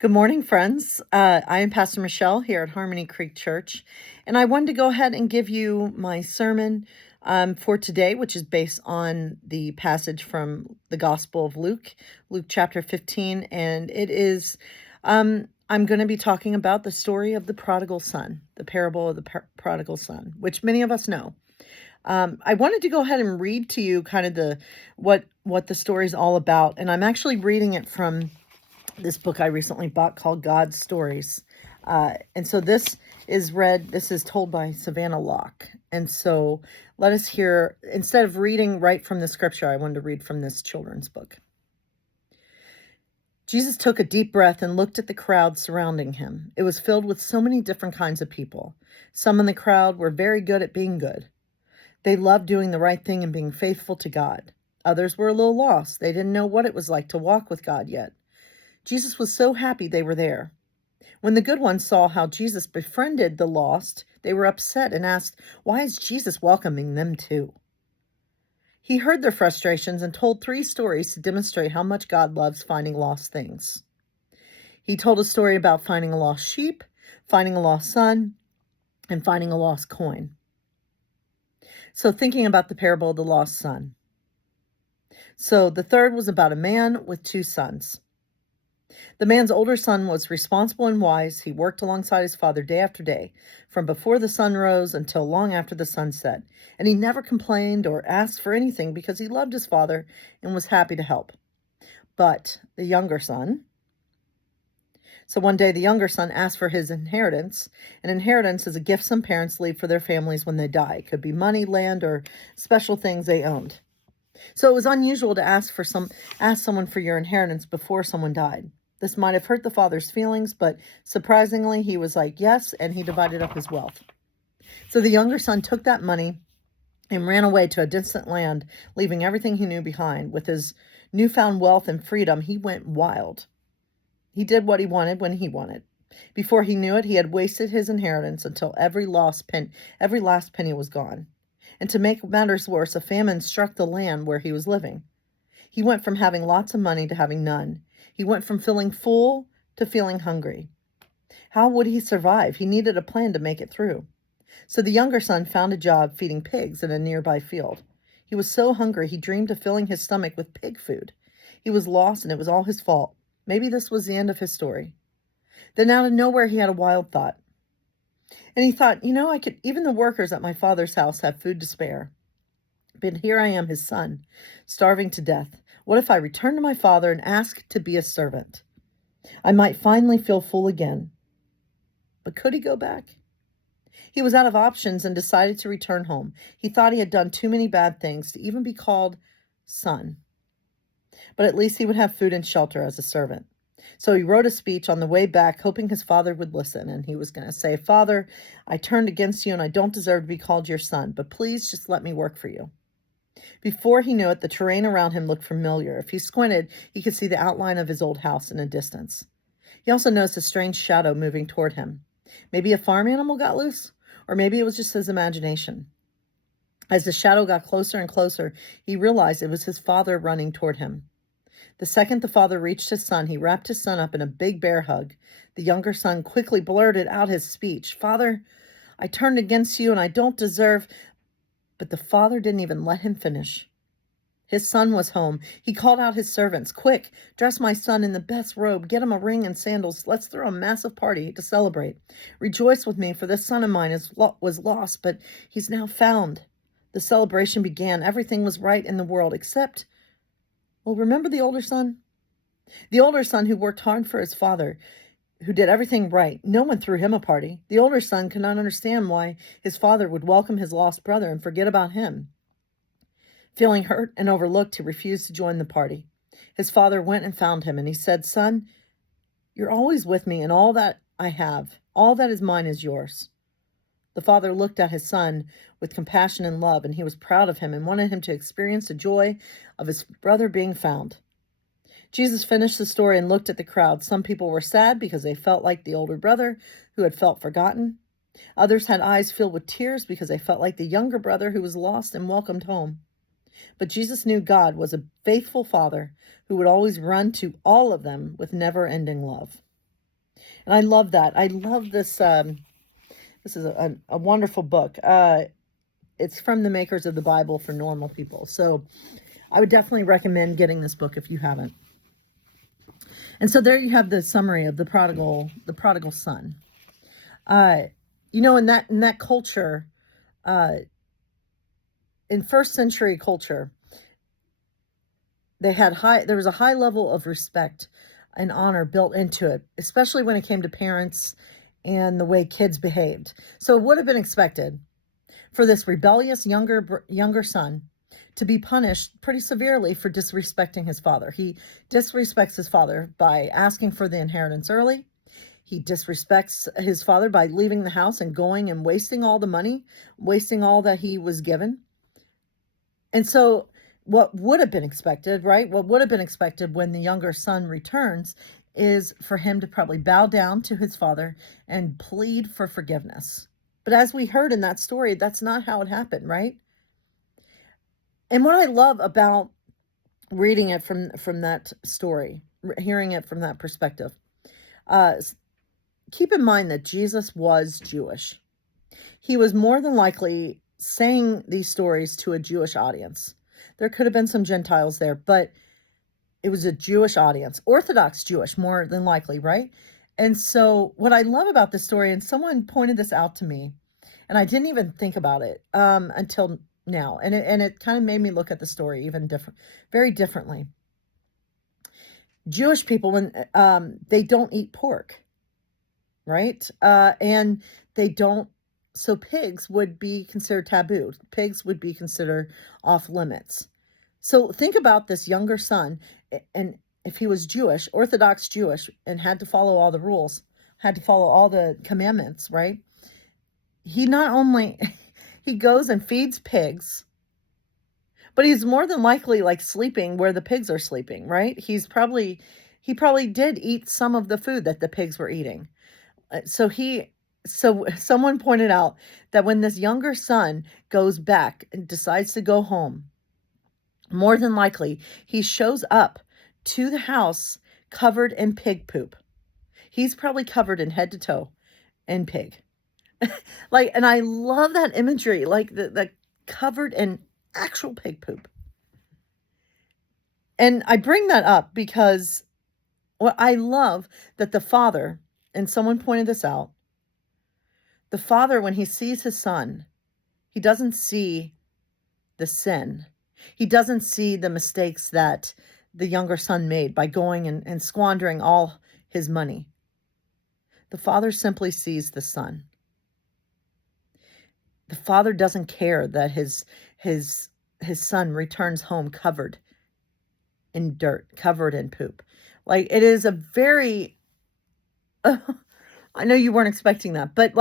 Good morning, friends. I am Pastor Michelle here at Harmony Creek Church, and I wanted to go ahead and give you my sermon for today, which is based on the passage from the Gospel of Luke, Luke chapter 15, and I'm going to be talking about the story of the prodigal son, the parable of the prodigal son, which many of us know. I wanted to go ahead and read to you kind of what the story is all about, and I'm actually reading it from this book I recently bought called God's Stories. And so this is told by Savannah Locke. And so let us hear, instead of reading right from the scripture, I wanted to read from this children's book. Jesus took a deep breath and looked at the crowd surrounding him. It was filled with so many different kinds of people. Some in the crowd were very good at being good. They loved doing the right thing and being faithful to God. Others were a little lost. They didn't know what it was like to walk with God yet. Jesus was so happy they were there. When the good ones saw how Jesus befriended the lost, they were upset and asked, "Why is Jesus welcoming them too?" He heard their frustrations and told 3 stories to demonstrate how much God loves finding lost things. He told a story about finding a lost sheep, finding a lost son, and finding a lost coin. So thinking about the parable of the lost son. So the third was about a man with 2 sons. The man's older son was responsible and wise. He worked alongside his father day after day, from before the sun rose until long after the sun set. And he never complained or asked for anything because he loved his father and was happy to help. But the younger son... So one day the younger son asked for his inheritance. An inheritance is a gift some parents leave for their families when they die. It could be money, land, or special things they owned. So it was unusual to ask someone for your inheritance before someone died. This might have hurt the father's feelings, but surprisingly, he was like, yes, and he divided up his wealth. So the younger son took that money and ran away to a distant land, leaving everything he knew behind. With his newfound wealth and freedom, he went wild. He did what he wanted when he wanted. Before he knew it, he had wasted his inheritance until every last penny was gone. And to make matters worse, a famine struck the land where he was living. He went from having lots of money to having none. He went from feeling full to feeling hungry. How would he survive? He needed a plan to make it through. So the younger son found a job feeding pigs in a nearby field. He was so hungry he dreamed of filling his stomach with pig food. He was lost and it was all his fault. Maybe this was the end of his story. Then out of nowhere he had a wild thought. And he thought, even the workers at my father's house have food to spare. But here I am, his son, starving to death. What if I return to my father and ask to be a servant? I might finally feel full again. But could he go back? He was out of options and decided to return home. He thought he had done too many bad things to even be called son. But at least he would have food and shelter as a servant. So he wrote a speech on the way back, hoping his father would listen. And he was going to say, "Father, I turned against you and I don't deserve to be called your son, but please just let me work for you." Before he knew it, the terrain around him looked familiar. If he squinted, he could see the outline of his old house in a distance. He also noticed a strange shadow moving toward him. Maybe a farm animal got loose, or maybe it was just his imagination. As the shadow got closer and closer, he realized it was his father running toward him. The second the father reached his son, he wrapped his son up in a big bear hug. The younger son quickly blurted out his speech. "Father, I turned against you and I don't deserve..." But the father didn't even let him finish. His son was home. He called out his servants. "Quick, dress my son in the best robe. Get him a ring and sandals. Let's throw a massive party to celebrate. Rejoice with me, for this son of mine was lost, but he's now found." The celebration began. Everything was right in the world, except... Well, remember the older son? The older son who worked hard for his father, who did everything right. No one threw him a party. The older son could not understand why his father would welcome his lost brother and forget about him. Feeling hurt and overlooked, he refused to join the party. His father went and found him, and he said, "Son, you're always with me, and all that I have, all that is mine is yours." The father looked at his son with compassion and love, and he was proud of him and wanted him to experience the joy of his brother being found. Jesus finished the story and looked at the crowd. Some people were sad because they felt like the older brother who had felt forgotten. Others had eyes filled with tears because they felt like the younger brother who was lost and welcomed home. But Jesus knew God was a faithful father who would always run to all of them with never-ending love. And I love that. I love this. This is a wonderful book. It's from the makers of the Bible for normal people. So I would definitely recommend getting this book if you haven't. And so there you have the summary of the prodigal son. In that culture, in first century culture, there was a high level of respect and honor built into it, especially when it came to parents and the way kids behaved. So it would have been expected for this rebellious younger son to be punished pretty severely for disrespecting his father. He disrespects his father by asking for the inheritance early. He disrespects his father by leaving the house and going and wasting all the money, wasting all that he was given. And so what would have been expected, right? What would have been expected when the younger son returns is for him to probably bow down to his father and plead for forgiveness. But as we heard in that story, that's not how it happened, right? And what I love about reading it from that story, hearing it from that perspective, keep in mind that Jesus was Jewish. He was more than likely saying these stories to a Jewish audience. There could have been some Gentiles there, but it was a Jewish audience, Orthodox Jewish, more than likely, right? And so what I love about this story, and someone pointed this out to me, and I didn't even think about it until now, and it kind of made me look at the story even very differently. Jewish people, when they don't eat pork, right? And they don't. So pigs would be considered taboo. Pigs would be considered off limits. So think about this younger son, and if he was Jewish, Orthodox Jewish, and had to follow all the rules, had to follow all the commandments, right? He not only, he goes and feeds pigs, but he's more than likely like sleeping where the pigs are sleeping, right? He probably did eat some of the food that the pigs were eating. So someone pointed out that when this younger son goes back and decides to go home, more than likely he shows up to the house covered in pig poop. He's probably covered in head to toe in pig. And I love that imagery, like the covered in actual pig poop. And I bring that up because I love that the father, and someone pointed this out, the father, when he sees his son, he doesn't see the sin. He doesn't see the mistakes that the younger son made by going and squandering all his money. The father simply sees the son. The father doesn't care that his son returns home covered in dirt, covered in poop. It is a very, I know you weren't expecting that, but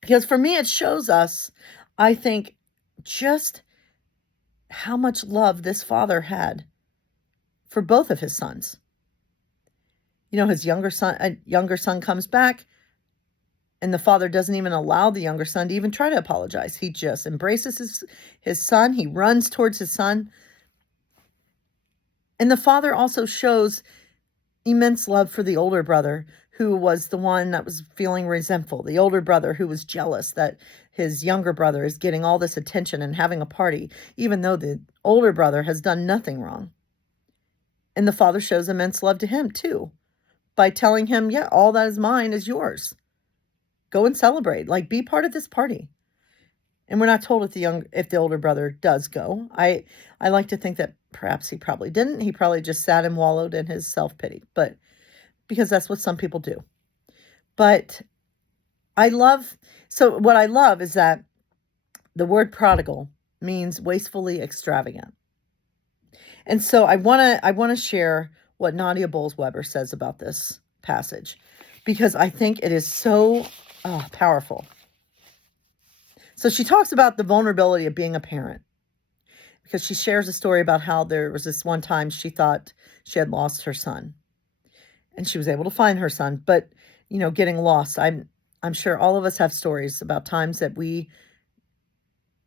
because for me, it shows us, I think, just how much love this father had for both of his sons. His younger son comes back, and the father doesn't even allow the younger son to even try to apologize. He just embraces his son. He runs towards his son. And the father also shows immense love for the older brother, who was the one that was feeling resentful. The older brother who was jealous that his younger brother is getting all this attention and having a party, even though the older brother has done nothing wrong. And the father shows immense love to him too, by telling him, yeah, all that is mine is yours. Go and celebrate, be part of this party. And we're not told if the older brother does go. I like to think that perhaps he probably didn't. He probably just sat and wallowed in his self-pity, but because that's what some people do. But what I love is that the word prodigal means wastefully extravagant. And so I want to share what Nadia Bowles-Weber says about this passage, because I think it is so powerful. So she talks about the vulnerability of being a parent, because she shares a story about how there was this one time she thought she had lost her son, and she was able to find her son, but getting lost. I'm sure all of us have stories about times that we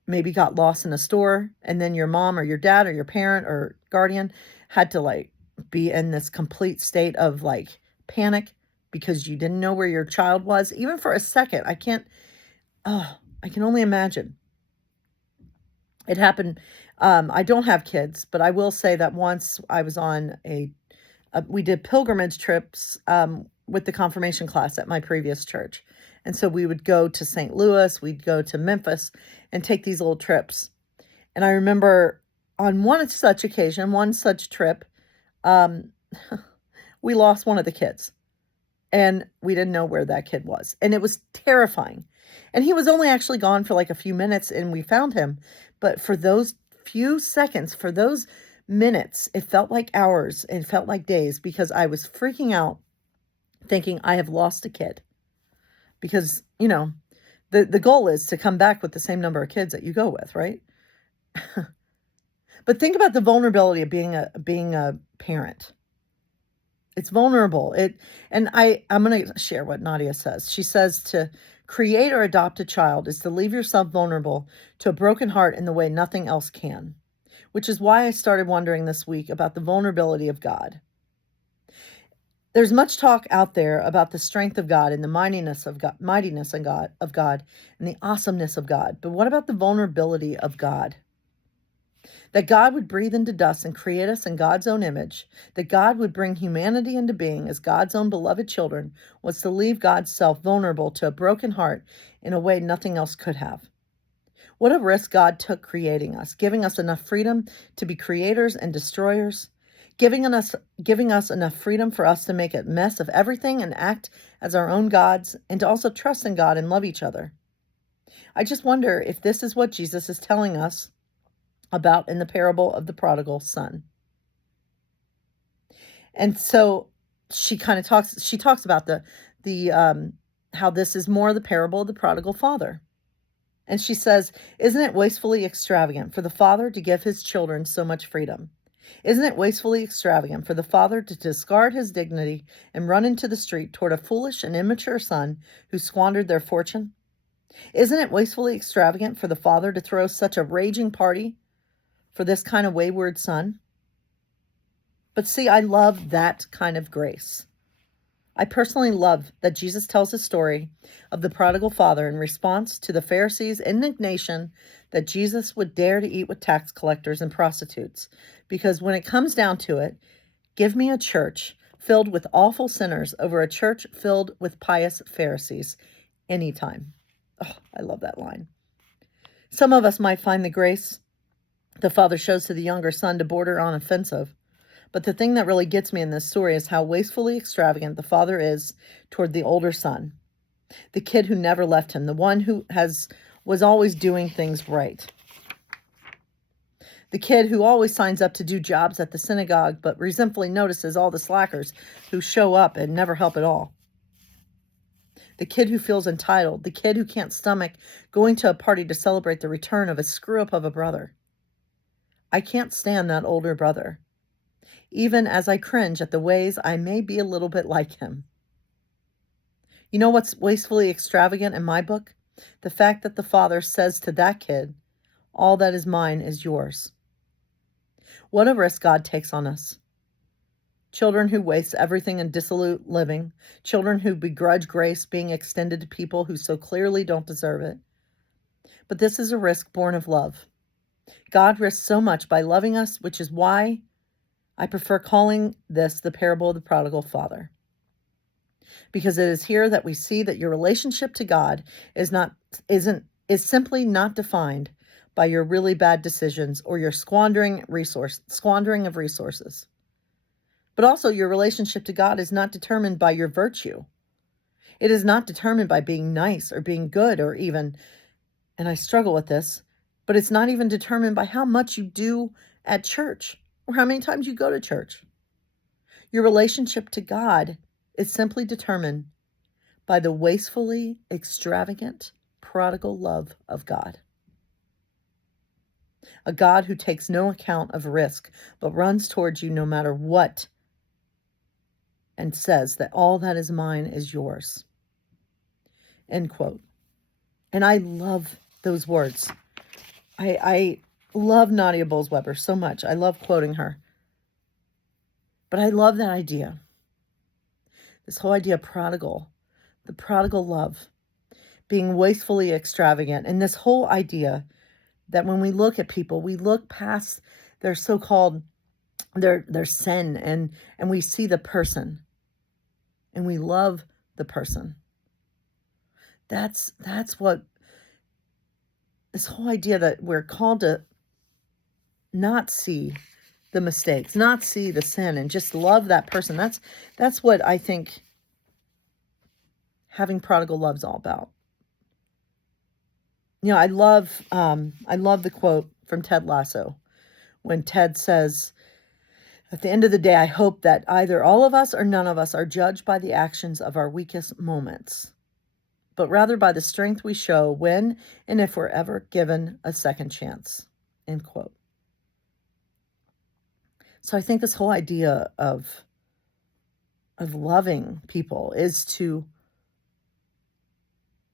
maybe got lost in a store, and then your mom or your dad or your parent or guardian had to be in this complete state of panic because you didn't know where your child was, even for a second. I can only imagine. It happened. I don't have kids, but I will say that once I was on we did pilgrimage trips with the confirmation class at my previous church. And so we would go to St. Louis, we'd go to Memphis and take these little trips. And I remember on one such occasion, one such trip, we lost one of the kids and we didn't know where that kid was. And it was terrifying. And he was only actually gone for like a few minutes and we found him. But for those few seconds, for those minutes, it felt like hours. It felt like days because I was freaking out thinking I have lost a kid. Because, the goal is to come back with the same number of kids that you go with, right? But think about the vulnerability of being a parent. It's vulnerable. I'm going to share what Nadia says. She says to create or adopt a child is to leave yourself vulnerable to a broken heart in the way nothing else can, which is why I started wondering this week about the vulnerability of God. There's much talk out there about the strength of God and the mightiness of God, and the awesomeness of God. But what about the vulnerability of God? That God would breathe into dust and create us in God's own image, that God would bring humanity into being as God's own beloved children, was to leave God's self vulnerable to a broken heart in a way nothing else could have. What a risk God took creating us, giving us enough freedom to be creators and destroyers, giving us enough freedom for us to make a mess of everything and act as our own gods, and to also trust in God and love each other. I just wonder if this is what Jesus is telling us about in the parable of the prodigal son. And so she talks about the how this is more the parable of the prodigal father. And she says, isn't it wastefully extravagant for the father to give his children so much freedom? Isn't it wastefully extravagant for the father to discard his dignity and run into the street toward a foolish and immature son who squandered their fortune? Isn't it wastefully extravagant for the father to throw such a raging party for this kind of wayward son? But see, I love that kind of grace. I personally love that Jesus tells the story of the prodigal father in response to the Pharisees' indignation that Jesus would dare to eat with tax collectors and prostitutes. Because when it comes down to it, give me a church filled with awful sinners over a church filled with pious Pharisees anytime. Oh, I love that line. Some of us might find the grace the father shows to the younger son to border on offensive. But the thing that really gets me in this story is how wastefully extravagant the father is toward the older son, the kid who never left him, the one who was always doing things right, the kid who always signs up to do jobs at the synagogue but resentfully notices all the slackers who show up and never help at all, the kid who feels entitled, the kid who can't stomach going to a party to celebrate the return of a screw-up of a brother. I can't stand that older brother, even as I cringe at the ways I may be a little bit like him. You know what's wastefully extravagant in my book? The fact that the father says to that kid, all that is mine is yours. What a risk God takes on us. Children who waste everything in dissolute living, children who begrudge grace being extended to people who so clearly don't deserve it. But this is a risk born of love. God risks so much by loving us, which is why I prefer calling this the parable of the prodigal father. Because it is here that we see that your relationship to God is simply not defined by your really bad decisions or your squandering of resources. But also your relationship to God is not determined by your virtue. It is not determined by being nice or being good or even, and I struggle with this, but it's not even determined by how much you do at church or how many times you go to church. Your relationship to God is simply determined by the wastefully extravagant, prodigal love of God. A God who takes no account of risk, but runs towards you no matter what, and says that all that is mine is yours. End quote. And I love those words. I love Nadia Bolz-Weber so much. I love quoting her. But I love that idea. This whole idea of the prodigal love, being wastefully extravagant, and this whole idea that when we look at people, we look past their so-called their sin, and we see the person, and we love the person. That's what this whole idea that we're called to not see the mistakes, not see the sin, and just love that person. That's what I think having prodigal love's all about. You know, I love the quote from Ted Lasso when Ted says, "At the end of the day, I hope that either all of us or none of us are judged by the actions of our weakest moments, but rather by the strength we show when and if we're ever given a second chance." End quote. So I think this whole idea of loving people is to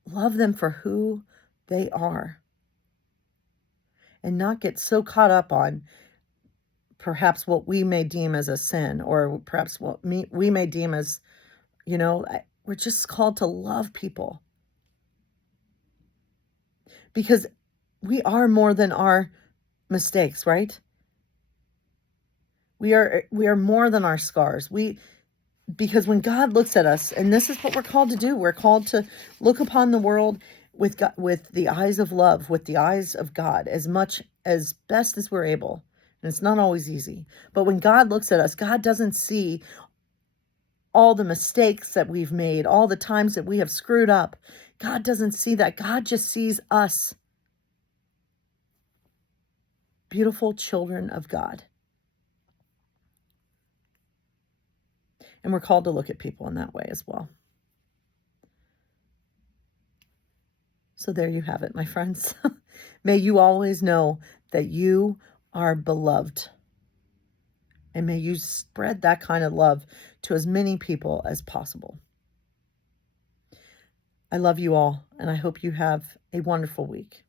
love them for who they are and not get so caught up on perhaps what we may deem as a sin, or perhaps what we may deem as, we're just called to love people because we are more than our mistakes, right? We are more than our scars. Because when God looks at us, and this is what we're called to do, we're called to look upon the world with God, with the eyes of love, with the eyes of God, as best as we're able. And it's not always easy. But when God looks at us, God doesn't see all the mistakes that we've made, all the times that we have screwed up. God doesn't see that. God just sees us, beautiful children of God. And we're called to look at people in that way as well. So there you have it, my friends. May you always know that you are beloved. And may you spread that kind of love to as many people as possible. I love you all, and I hope you have a wonderful week.